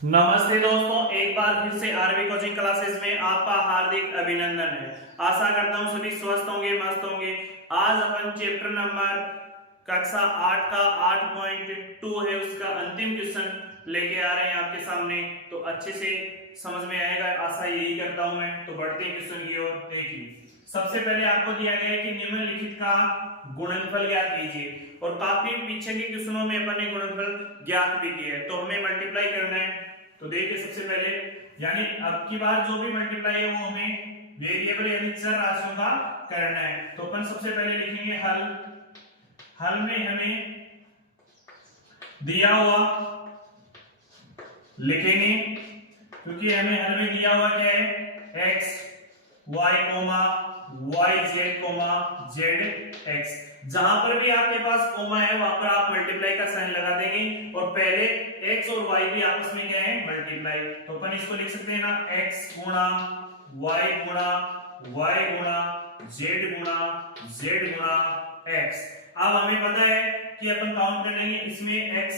नमस्ते दोस्तों, एक बार फिर से आरवी कोचिंग क्लासेस में आपका हार्दिक अभिनंदन है। आशा करता हूँ सभी स्वस्थ होंगे, मस्त होंगे। आज अपन चैप्टर नंबर कक्षा 8 का 8.2 है, उसका अंतिम क्वेश्चन लेके आ रहे हैं आपके सामने। तो अच्छे से समझ में आएगा, आशा यही करता हूं मैं। तो बढ़ते हैं क्वेश्चन की ओर। देखिए, सबसे पहले आपको दिया गया है कि निम्नलिखित का गुणनफल ज्ञात कीजिए। और काफी पीछे के क्वेश्चनों में अपन ने गुणनफल ज्ञात भी किया है, तो हमें मल्टीप्लाई करना है। तो देखिए, सबसे पहले यानी अब की बार जो भी मल्टीप्लाई है वो हमें वेरिएबल यानी चर राशियों का करना है। तो अपन सबसे पहले लिखेंगे हल। हल में हमें दिया हुआ लिखेंगे, क्योंकि हमें हल में दिया हुआ क्या है, x y y z x। जहां पर भी आपके पास कोमा है वहां पर आप मल्टीप्लाई का साइन लगा देंगे, और पहले x और y भी आपस में क्या है, मल्टीप्लाई। तो अपन इसको लिख सकते हैं ना, x गुणा y गुणा z गुणा x। अब हमें पता है कि अपन काउंट कर लेंगे, इसमें x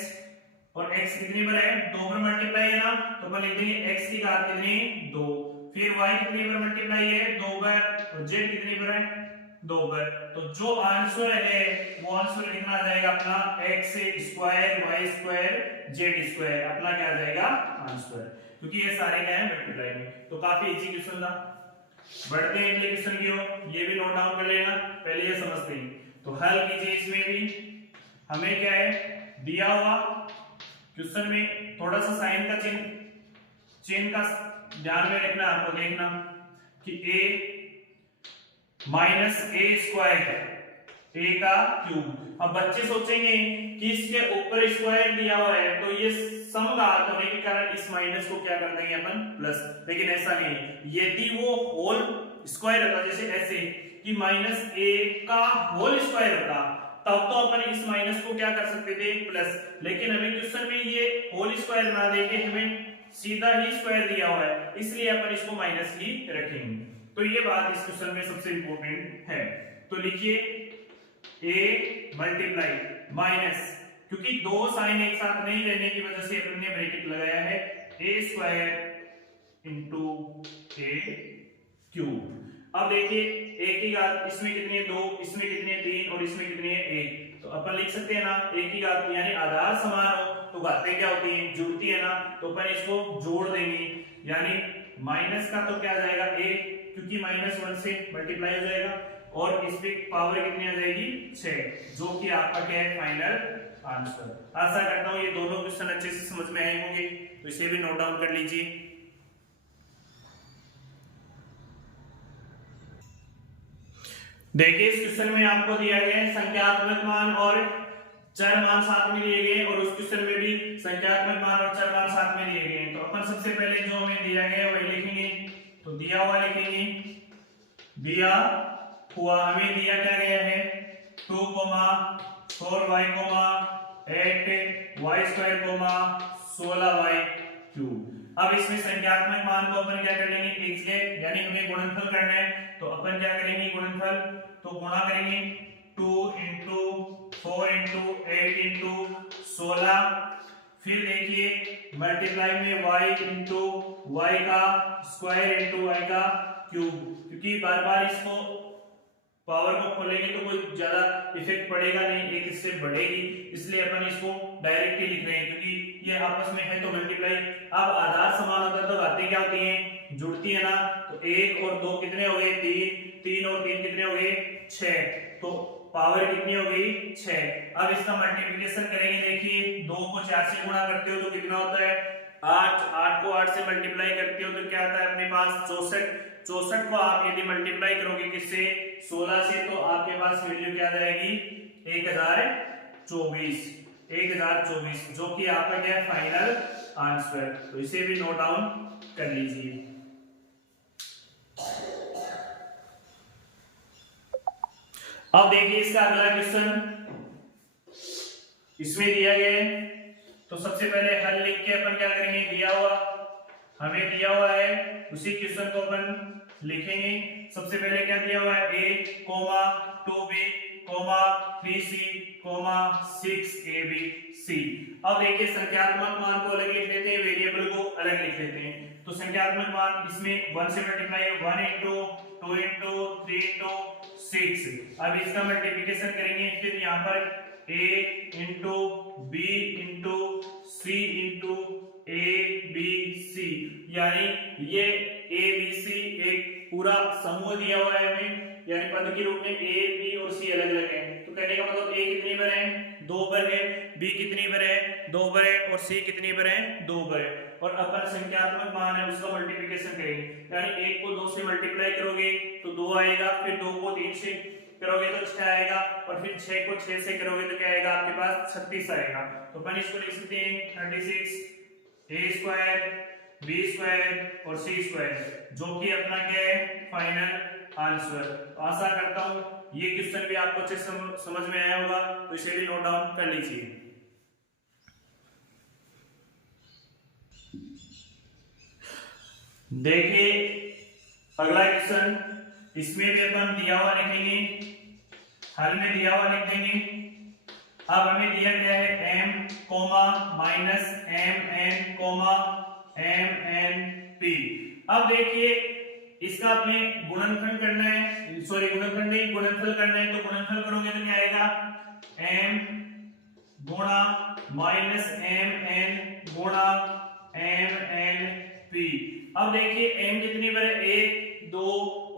और x कितनी बार है, 2 बार मल्टीप्लाई है ना। तो अपन लिख देंगे x की घात कितनी, 2। फिर y कितनी बार मल्टीप्लाई है, 2 बार। और z कितनी बार है, 2 बार। तो जो आंसर है वो आंसर कितना आ जाएगा अपना, x square y square z square, अपना क्या आ जाएगा आंसर, क्योंकि ये सारे क्या है मल्टीप्लाई में। तो काफी इजी क्वेश्चन था। बढ़ते हैं अगले क्वेश्चन की ओर, ये भी नोट डाउन कर लेना, पहले ये समझते हैं। तो हल कीजिए। इसमें भी हमें क्या है दिया हुआ, क्वेश्चन में थोड़ा सा साइन का चिन्ह का ध्यान में रखना, आपको देखना कि a माइनस ए स्क्वायर है, a का क्यूब। अब बच्चे सोचेंगे कि इसके ऊपर स्क्वायर दिया हुआ है तो ये समघात होने के कारण इस माइनस को क्या कर देंगे अपन प्लस, लेकिन ऐसा नहीं है। यदि वो होल स्क्वायर होता, जैसे ऐसे कि माइनस ए का होल स्क्वायर होता, तब तो अपन इस माइनस को क्या कर सकते थे, प्लस। लेकिन हमें क्वेश्चन में ये होल स्क्वायर ना देके हमें सीधा ही स्क्वायर दिया हुआ है, इसलिए अपन इसको माइनस ही रखेंगे। तो ये बात इस क्वेश्चन में सबसे इंपॉर्टेंट है। तो लिखिए a मल्टीप्लाई माइनस, क्योंकि दो साइन एक साथ नहीं रहने की वजह से अपन ने ब्रैकेट लगाया है, a square into a cube. अब देखिए a की घात, इसमें कितनी है 2, इसमें कितनी है 3 और इसमें कितनी है 1। तो अपन लिख सकते हैं ना, a की घात यानी आधार समान हो तो घातें क्या होती हैं, जुड़ती है ना। तो अपन इसको जोड़ देंगे, यानी माइनस का तो क्या आ जाएगा a, क्योंकि -1 से मल्टीप्लाई हो जाएगा, और इस पे पावर कितनी आ जाएगी 6, जो कि आपका क्या है फाइनल आंसर। आशा करता हूं ये दोनों क्वेश्चन अच्छे से समझ में आए होंगे, तो इसे भी नोट डाउन कर लीजिए। देखिए, इस क्वेश्चन में आपको दिया गया है संख्यात्मक मान और चर मान साथ में दिए गए, और उस क्वेश्चन में भी संख्यात्मक मान और चर मान साथ में दिए गए। तो अपन सबसे पहले जो हमें दिया गया है वही लिखेंगे। तो दिया हुआ लिखेंगे, दिया हुआ हमें दिया क्या गया है, 2 4y 8y square 16y cube. अब इसमें संख्यात्मक मान को अपन क्या कर लेंगे, एक जगह, यानी हमें गुणनफल करना है। तो अपन क्या करेंगे गुणनफल, तो गुणा करेंगे 2 इंटू 4 इंटू 8 इंटू 16। फिर देखिए मल्टीप्लाई में y इंटू y का स्क्वायर इंटू y का क्यूब, क्योंकि बार बार इसको पावर को खोलेंगे तो कोई ज्यादा इफेक्ट पड़ेगा नहीं, एक इससे बढ़ेगी, इसलिए अपन इसको डायरेक्ट ही लिख रहे हैं, क्योंकि ये आपस में है तो मल्टीप्लाई। अब आधार समान होता है तो घातें क्या होती हैं, जुड़ती है ना। तो 1 और 2 कितने हो गए, 3 और 3 कितने हो गए 6, तो पावर कितनी हो गई 6। अब इसका मल्टीप्लिकेशन करेंगे, देखिए 2 को 4 से गुणा करते हो तो कितना होता है 8, 8 को 8 से मल्टीप्लाई करते हो तो क्या आता है अपने पास 64। 64 को आप यदि मल्टीप्लाई करोगे किससे, 16 से, तो आपके पास वैल्यू क्या आ जाएगी 1024, जो कि आपका क्या है फाइनल आंसर। तो इसे भी नोट डाउन कर लीजिए। अब देखिए इसका अगला क्वेश्चन इसमें दिया गया है। तो सबसे पहले हल लिख के अपन क्या करेंगे, दिया हुआ हमें दिया हुआ है उसी क्वेश्चन को अपन लिखेंगे। सबसे पहले क्या दिया हुआ है, a, 2b, 3c, 6ab, c। अब देखिए संख्यात्मक मान को अलग लिख देते हैं, वेरिएबल को अलग लिख लेते हैं। तो संख्यात्मक मान इसमें 1 से मल्टीप्लाई है, 1 इंटू 2 इंटू 3 इंटू 6। अब इसका मल्टीप्लिकेशन करेंगे, फिर यहाँ पर a into b into c into a b c, यानी ये a b c एक पूरा समूह दिया हुआ है हमें, यानी पद के रूप में a b और c अलग अलग है। तो कहने का मतलब a कितनी बार है, 2 बार है, b कितनी बार है, 2 बार है, और c कितनी बार है, 2 बार है। और अपन संख्यात्मक मान है उसका मल्टीप्लिकेशन करेंगे, यानी 1 को 2 से मल्टीप्लाई करोगे तो 2 आएगा, फिर 2 को 3 से करोगे तो 6 आएगा, और फिर 6 को 6 से करोगे तो क्या आएगा आपके पास 36 आएगा। तो अपन इसको लिख सकते हैं 36 a स्क्वायर b स्क्वायर और c स्क्वायर, जो कि अपना क्या है फाइनल आंसर। तो आशा करता हूं ये क्वेश्चन भी आपको अच्छे से समझ में आया होगा, तो इसे भी नोट डाउन कर लीजिए। देखिए अगला क्वेश्चन, इसमें भी अपन दिया हुआ लिखेंगे, हल में दिया हुआ लिख देंगे। अब हमें दिया गया है m comma minus mn comma mnp। अब देखिए इसका अपने गुणनखंड करना है, सॉरी गुणनखंड नहीं गुणनफल करना है। तो गुणनफल करोगे तो क्या आएगा, m गुणा माइनस mn गुणा mnp। अब देखिए m कितनी बार है, 1 2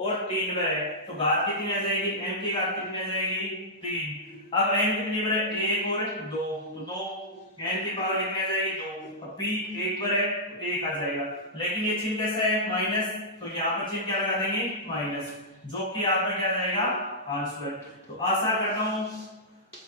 और 3 बार है, तो घात कितनी आ जाएगी, m की घात कितनी आ जाएगी 3। अब n कितनी बार है, 1 और 2, तो 2 n की पावर कितनी आ जाएगी 2। अब p 1 बार है, 1 आ जाएगा, लेकिन ये चिन्ह कैसा है माइनस, तो यहाँ पर चिन्ह क्या लगा देंगे माइनस, जो कि आपका क्या जाएगा आंसर। तो आशा करता हूँ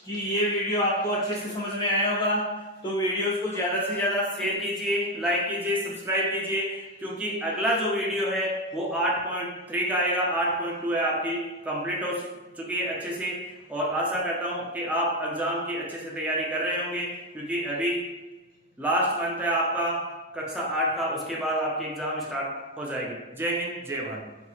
कि ये वीडियो आपको अच्छे से समझ में आया होगा। तो वीडियोस को ज्यादा से ज्यादा शेयर कीजिए, लाइक कीजिए, सब्सक्राइब कीजिए, क्योंकि अगला जो वीडियो है वो 8.3 का आएगा, 8.2 है आपकी कंप्लीट हो चुकी है अच्छे से। और आशा करता हूं कि आप एग्जाम की अच्छे से तैयारी कर रहे होंगे, क्योंकि अभी लास्ट मंथ है आपका कक्षा 8 का, उसके बाद आपकी एग्जाम स्टार्ट हो जाएगी। जय हिंद, जय भारत।